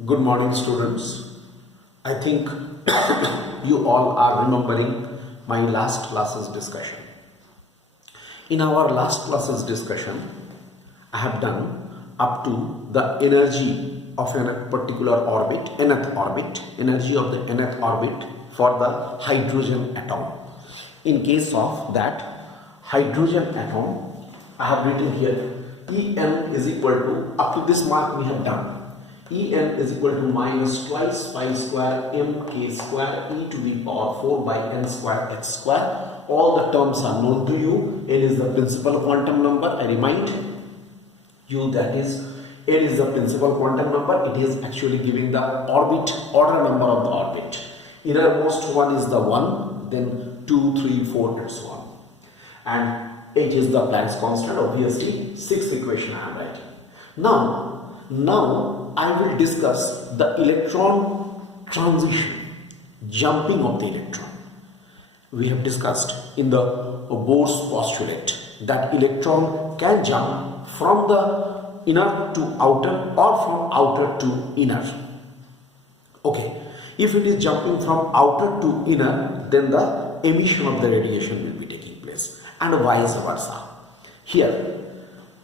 Good morning, students. I think you all are remembering my last class's discussion. In our last class's discussion, I have done up to the energy of a particular orbit, nth orbit, energy of the nth orbit for the hydrogen atom. In case of that hydrogen atom, I have written here En is equal to, up to this mark we have done, En is equal to minus twice pi square mk square e to the power 4 by n square h square. All the terms are known to you. N is the principal quantum number. I remind you that is N is the principal quantum number. It is actually giving the orbit, order number of the orbit. Innermost one is the 1, then 2, 3, 4 and so on. And H is the Planck's constant, obviously. Sixth equation I am writing. Now I will discuss the electron transition, jumping of the electron. We have discussed in the Bohr's postulate that electron can jump from the inner to outer or from outer to inner. Okay, if it is jumping from outer to inner, then the emission of the radiation will be taking place, and vice versa. Here,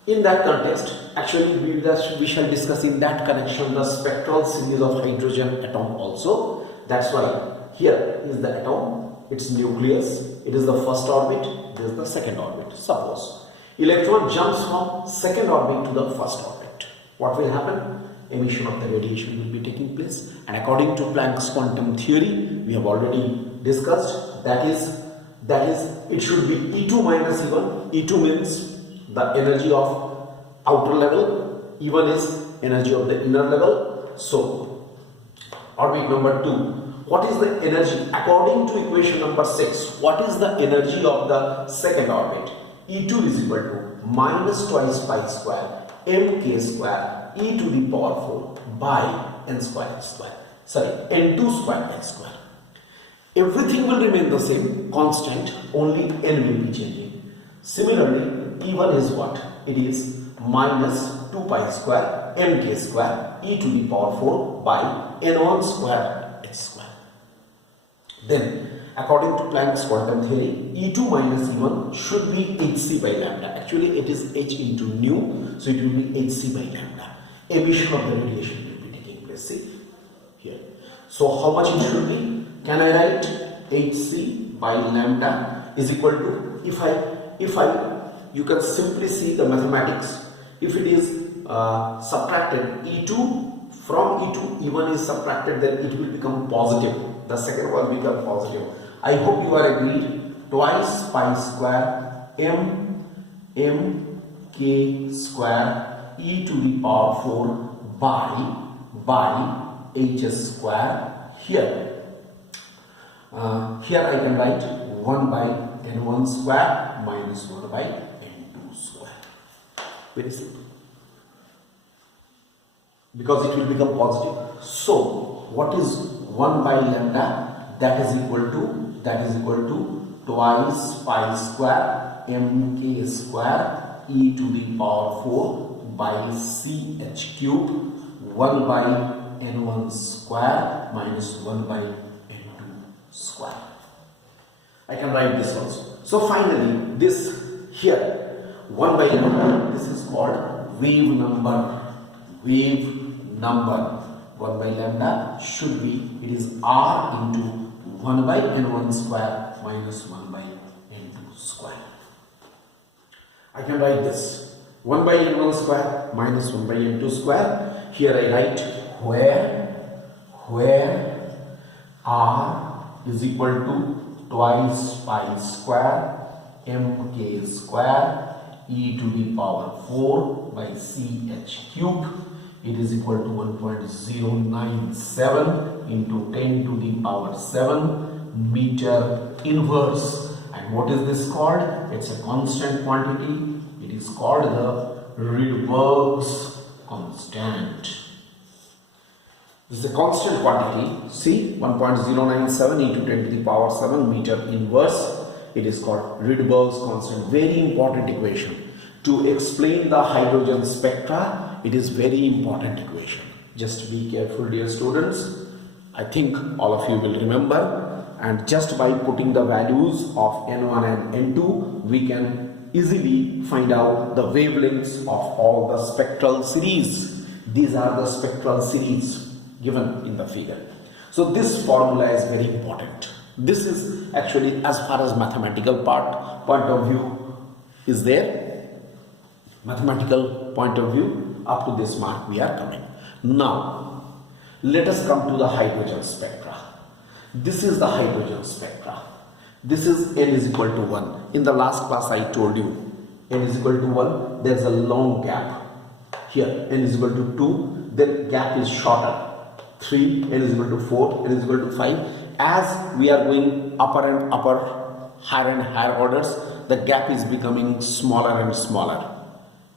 in that context, actually we shall discuss in that connection the spectral series of hydrogen atom also. That's why here is the atom, its nucleus, it is the first orbit, this is the second orbit. Suppose electron jumps from second orbit to the first orbit. What will happen? Emission of the radiation will be taking place, and according to Planck's quantum theory, we have already discussed, that is it should be E2 minus E1. E2 means the energy of outer level, E1 is energy of the inner level. So orbit number 2, what is the energy according to equation number 6? What is the energy of the second orbit? E2 is equal to minus twice pi square mk square e to the power 4 by n square h square. Sorry, n2 square h square. Everything will remain the same, constant, only n will be changing. Similarly, E1 is what? It is minus 2 pi square mk square e to the power 4 by n1 square h square. Then, according to Planck's quantum theory, E2 minus E1 should be hc by lambda. Actually, it is h into nu, so it will be hc by lambda. Emission of the radiation will be taking place. See here. So, how much it should be? Can I write hc by lambda is equal to, if I you can simply see the mathematics. If it is subtracted, E2 from E2, E1 is subtracted, then it will become positive. The second one will become positive. I hope you are agreed. Twice pi square mk square e to the power 4 by h square. Here I can write 1 by n1 square minus 1 by n2 square. Very simple. Because it will become positive. So, what is 1 by lambda? That is equal to twice pi square mk square e to the power 4 by ch cube 1 by n1 square minus 1 by n2 square. I can write this also. So finally, this here 1 by lambda, this is called wave number. Wave number 1 by lambda should be, it is r into 1 by n1 square minus 1 by n2 square. I can write this 1 by n1 square minus 1 by n2 square. Here I write where r is equal to twice pi square mk square e to the power 4 by ch cube. It is equal to 1.097 into 10 to the power 7 meter inverse. And what is this called? It's a constant quantity. It is called the Rydberg's constant. This is a constant quantity. See, 1.097 into 10 to the power 7 meter inverse. It is called Rydberg's constant. Very important equation. To explain the hydrogen spectra, it is very important equation. Just be careful, dear students. I think all of you will remember, and just by putting the values of N1 and N2, we can easily find out the wavelengths of all the spectral series. These are the spectral series given in the figure. So this formula is very important. This is actually, as far as mathematical point of view is there, mathematical point of view, up to this mark we are coming. Now let us come to the hydrogen spectra. This is the hydrogen spectra. This is n is equal to 1. In the last class I told you n is equal to 1. There is a long gap. Here n is equal to 2. Then gap is shorter. 3, n is equal to 4, n is equal to 5. As we are going upper and upper, higher and higher orders, the gap is becoming smaller and smaller.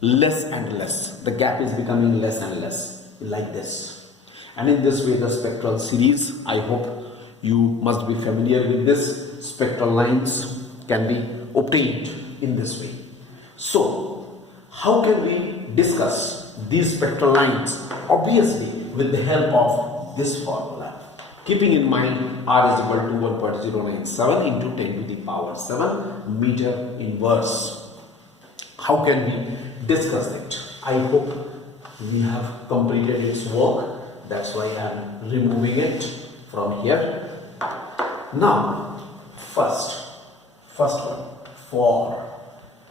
Less and less. The gap is becoming less and less. Like this. And in this way the spectral series, I hope you must be familiar with this. Spectral lines can be obtained in this way. So how can we discuss these spectral lines? Obviously with the help of this formula. Keeping in mind R is equal to 1.097 into 10 to the power 7 meter inverse. How can we discuss it? I hope we have completed its work. That's why I am removing it from here. Now, first one, for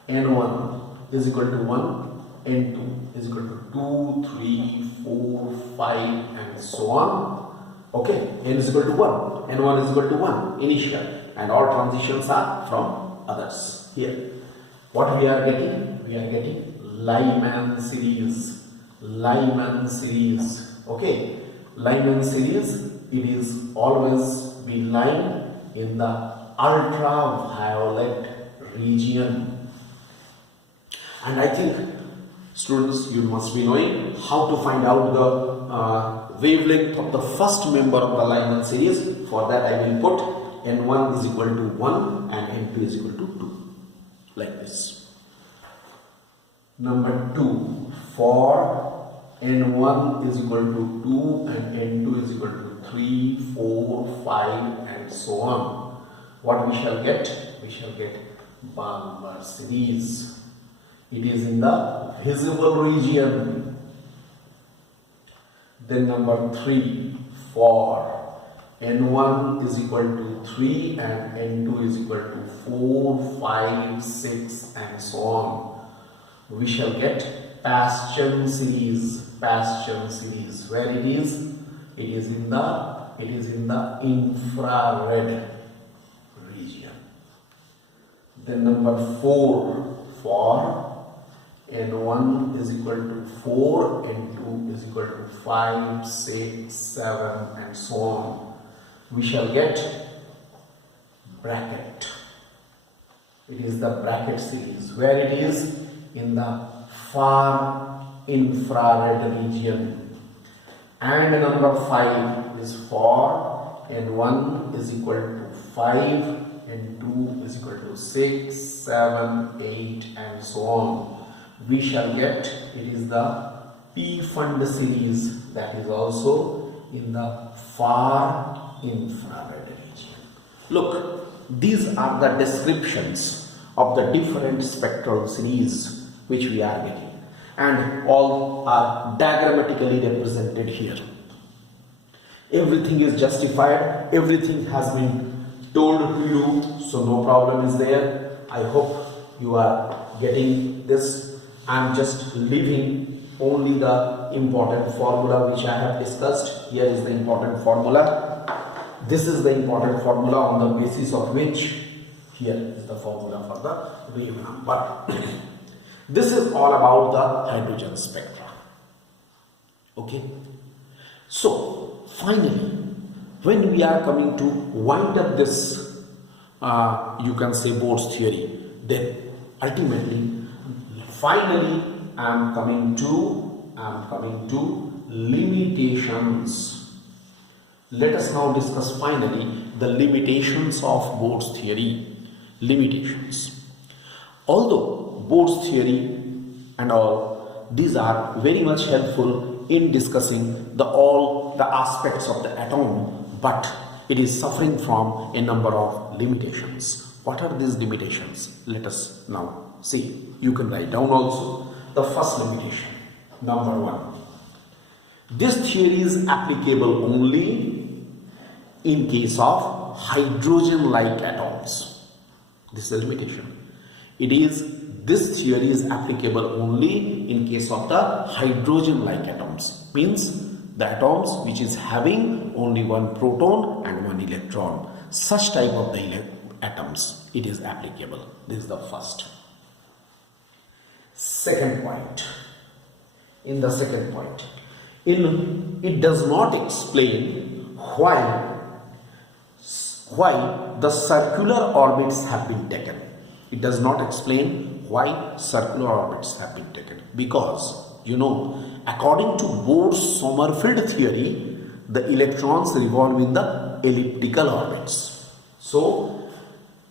N1 is equal to 1, N2 is equal to 2, 3, 4, 5 and so on. Okay, N is equal to 1, N1 is equal to 1 initial, and all transitions are from others. Here, what we are getting? We are getting Lyman series. Lyman series. Okay, Lyman series, it is always be lying in the ultraviolet region. And I think students, you must be knowing how to find out the wavelength of the first member of the Lyman series. For that I will put N1 is equal to 1 and N2 is equal to 2. Like this. Number 2, for N1 is equal to 2 and N2 is equal to 3, 4, 5 and so on. What we shall get? We shall get Balmer series. It is in the visible region. Then number 3, for N1 is equal to 3 and N2 is equal to 4, 5, 6 and so on. We shall get Paschen series. Paschen series. Where it is? It is in the infrared region. Then number 4, for N1 is equal to 4, N2 is equal to 5, 6, 7 and so on. We shall get bracket. It is the bracket series. Where it is? In the far infrared region. And number 5 is for N1 is equal to 5, N2 is equal to 6, 7, 8 and so on. We shall get, it is the P fund series, that is also in the far infrared region. Look, these are the descriptions of the different spectral series which we are getting, and all are diagrammatically represented here. Everything is justified, everything has been told to you, so no problem is there. I hope you are getting this. I am just leaving only the important formula which I have discussed. Here is the important formula. This is the important formula on the basis of which here is the formula for the wave number. This is all about the hydrogen spectra. Okay. So finally, when we are coming to wind up this, you can say Bohr's theory, then ultimately, finally, I am coming to limitations. Let us now discuss finally the limitations of Bohr's theory. Limitations. Although Bohr's theory and all, these are very much helpful in discussing all the aspects of the atom, but it is suffering from a number of limitations. What are these limitations? Let us now see. You can write down also. The first limitation, number one. This theory is applicable only in case of hydrogen-like atoms. This is a limitation. This theory is applicable only in case of the hydrogen-like atoms. Means the atoms which is having only one proton and one electron. Such type of the atoms, it is applicable. This is the first. Second point. In the second point, it does not explain why the circular orbits have been taken. It does not explain why circular orbits have been taken, because according to Bohr-Sommerfeld theory, the electrons revolve in the elliptical orbits. So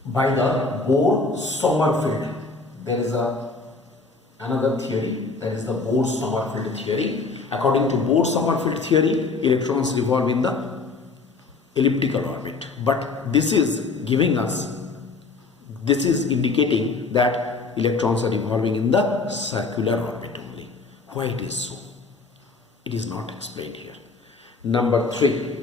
by the Bohr-Sommerfeld, there is another theory, that is the Bohr-Sommerfeld theory. According to Bohr-Sommerfeld theory, electrons revolve in the elliptical orbit, but this is indicating that electrons are revolving in the circular orbit only. Why it is so? It is not explained here. Number 3,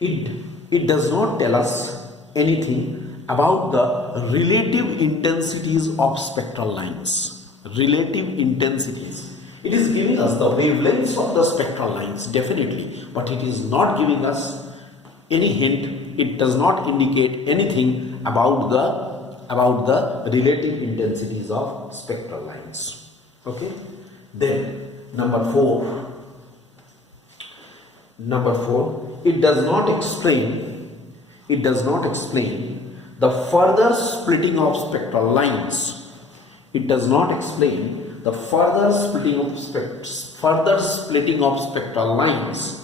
it does not tell us anything about the relative intensities of spectral lines. Relative intensities. It is giving us the wavelengths of the spectral lines, definitely, but it is not giving us any hint. It does not indicate anything about the relative intensities of spectral lines. Okay. Then number 4. It does not explain the further splitting of spectral lines. It does not explain the further splitting of spectral lines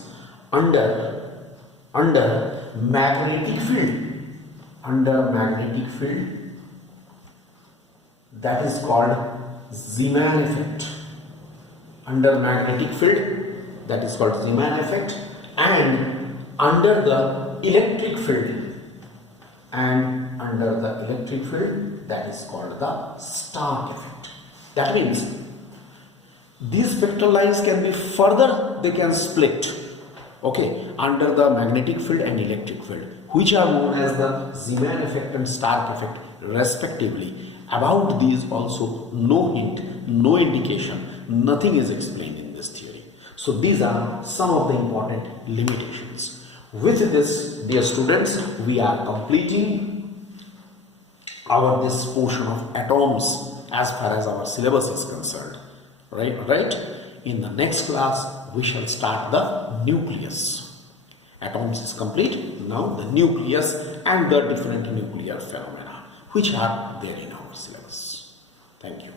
under magnetic field. Under magnetic field, that is called Zeeman effect. Under magnetic field, that is called Zeeman effect, and under the electric field, that is called the Stark effect. That means these spectral lines can be further, they can split, okay, under the magnetic field and electric field, which are known as the Zeeman effect and Stark effect respectively. About these also no hint, no indication, nothing is explained in this theory. So these are some of the important limitations. With this, dear students, we are completing this portion of atoms as far as our syllabus is concerned. Right? In the next class, we shall start the nucleus. Atoms is complete. Now the nucleus and the different nuclear phenomena which are there in our syllabus. Thank you.